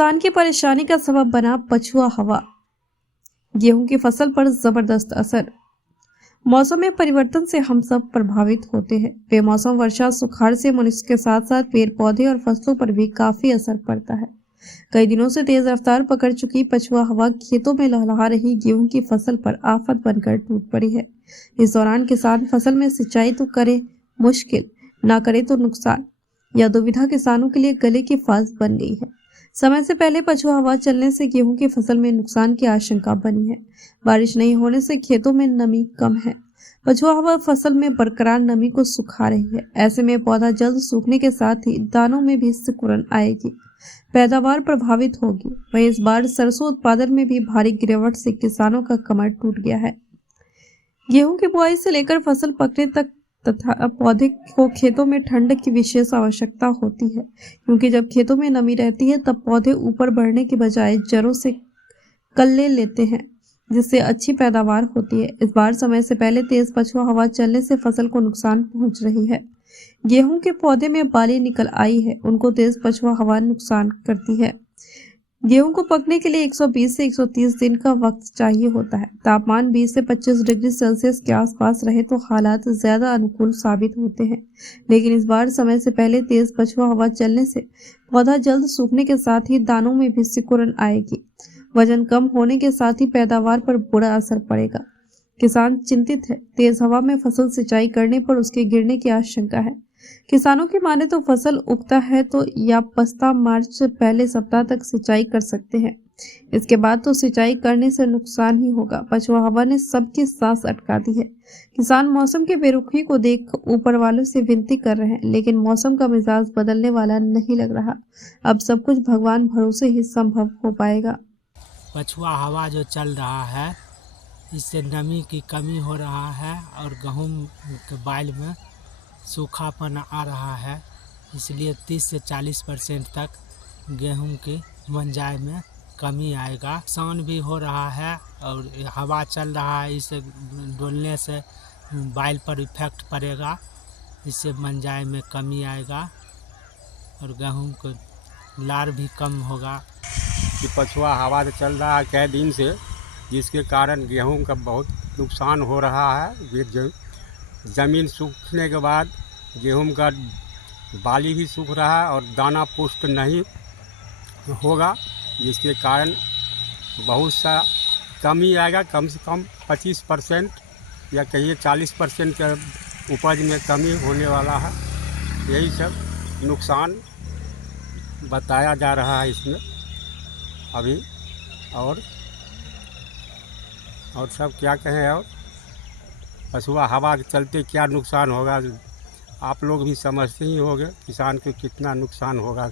किसान की परेशानी का सबब बना पछुआ हवा। गेहूं की फसल पर जबरदस्त असर। मौसम में परिवर्तन से हम सब प्रभावित होते हैं। बेमौसम वर्षा सुखाड़ से मनुष्य के साथ साथ पेड़ पौधे और फसलों पर भी काफी असर पड़ता है। कई दिनों से तेज रफ्तार पकड़ चुकी पछुआ हवा खेतों में लहलहा रही गेहूं की फसल पर आफत बनकर टूट पड़ी है। इस दौरान किसान फसल में सिंचाई तो करे मुश्किल, ना करे तो नुकसान। यह दुविधा किसानों के लिए गले की फांस बन गई है। समय से पहले पछुआ हवा चलने से गेहूं की फसल में नुकसान की आशंका बनी है। बारिश नहीं होने से खेतों में नमी कम है। पछुआ हवा फसल में बरकरार नमी को सुखा रही है। ऐसे में पौधा जल्द सूखने के साथ ही दानों में भी सिकुड़न आएगी, पैदावार प्रभावित होगी। वहीं इस बार सरसों उत्पादन में भी भारी गिरावट से किसानों का कमर टूट गया है। गेहूं की बुआई से लेकर फसल पकने तक तथा पौधे को खेतों में ठंड की विशेष आवश्यकता होती है, क्योंकि जब खेतों में नमी रहती है तब पौधे ऊपर बढ़ने के बजाय जड़ों से कल्ले लेते हैं, जिससे अच्छी पैदावार होती है। इस बार समय से पहले तेज पछुआ हवा चलने से फसल को नुकसान पहुंच रही है। गेहूं के पौधे में बाली निकल आई है, उनको तेज पछुआ हवा नुकसान करती है। गेहूं को पकने के लिए 120 से 130 दिन का वक्त चाहिए होता है। तापमान 20 से 25 डिग्री सेल्सियस के आसपास रहे तो हालात ज्यादा अनुकूल साबित होते हैं, लेकिन इस बार समय से पहले तेज पछुआ हवा चलने से पौधा जल्द सूखने के साथ ही दानों में भी सिकुड़न आएगी। वजन कम होने के साथ ही पैदावार पर बुरा असर पड़ेगा। किसान चिंतित है। तेज हवा में फसल सिंचाई करने पर उसके गिरने की आशंका है। किसानों की माने तो फसल उगता है तो या पस्ता मार्च से पहले सप्ताह तक सिंचाई कर सकते हैं। इसके बाद तो सिंचाई करने से नुकसान ही होगा। पछुआ हवा ने सबकी सांस अटका दी है। किसान मौसम की बेरुखी को देख ऊपर वालों से विनती कर रहे हैं, लेकिन मौसम का मिजाज बदलने वाला नहीं लग रहा। अब सब कुछ भगवान भरोसे ही संभव हो पाएगा। पछुआ हवा जो चल रहा है, इससे नमी की कमी हो रहा है और गेहूं के बाइल में सूखापन आ रहा है। इसलिए 30 से 40% तक गेहूं की मंजाई में कमी आएगा। नुकसान भी हो रहा है और हवा चल रहा है, इसे डोलने से बाइल पर इफेक्ट पड़ेगा। इससे मंजाई में कमी आएगा और गेहूं को लार भी कम होगा। कि पछुआ हवा से चल रहा है कई दिन से, जिसके कारण गेहूं का बहुत नुकसान हो रहा है। ज़मीन सूखने के बाद गेहूं का बाली भी सूख रहा है और दाना पुष्ट नहीं होगा, जिसके कारण बहुत सा कमी आएगा। कम से कम 25% या कहिए 40% के उपज में कमी होने वाला है। यही सब नुकसान बताया जा रहा है इसमें अभी। और सब क्या कहें। और पछुआ हवा के चलते क्या नुकसान होगा, आप लोग भी समझते ही होंगे किसान को कितना नुकसान होगा।